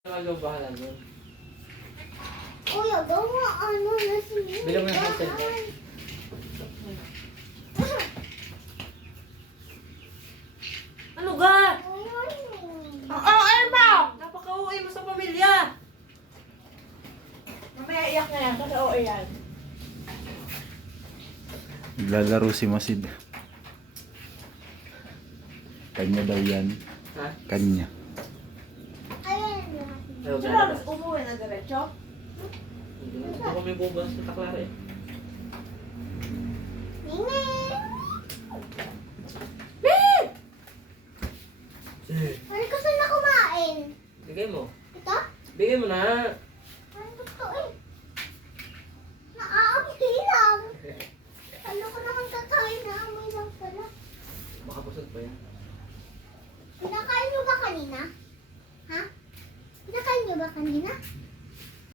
Ikaw bahala doon. Kuya, gawa ano na si Bilang mo yung hotel mo. Ano ga? Ay ba? Napaka-uwi mo sa pamilya. Mamaya iyak na yan kasi oo yan. Naglalaro si Masid. Kanya daw yan. Ha? Kanya. Ayan na. Ayaw Sino gano'n. umuwi na diretso? Hindi kami bubas sa Taklare. Ano gusto na kumain? Bigay mo. Ito? Bigay mo na. Ano gusto eh? Naaamoy lang. Ano ko naman kakain na amoy lang pala. Baka busog pa yan. Pinakain niyo ba kanina? Ha? Pinakain niyo ba kanina?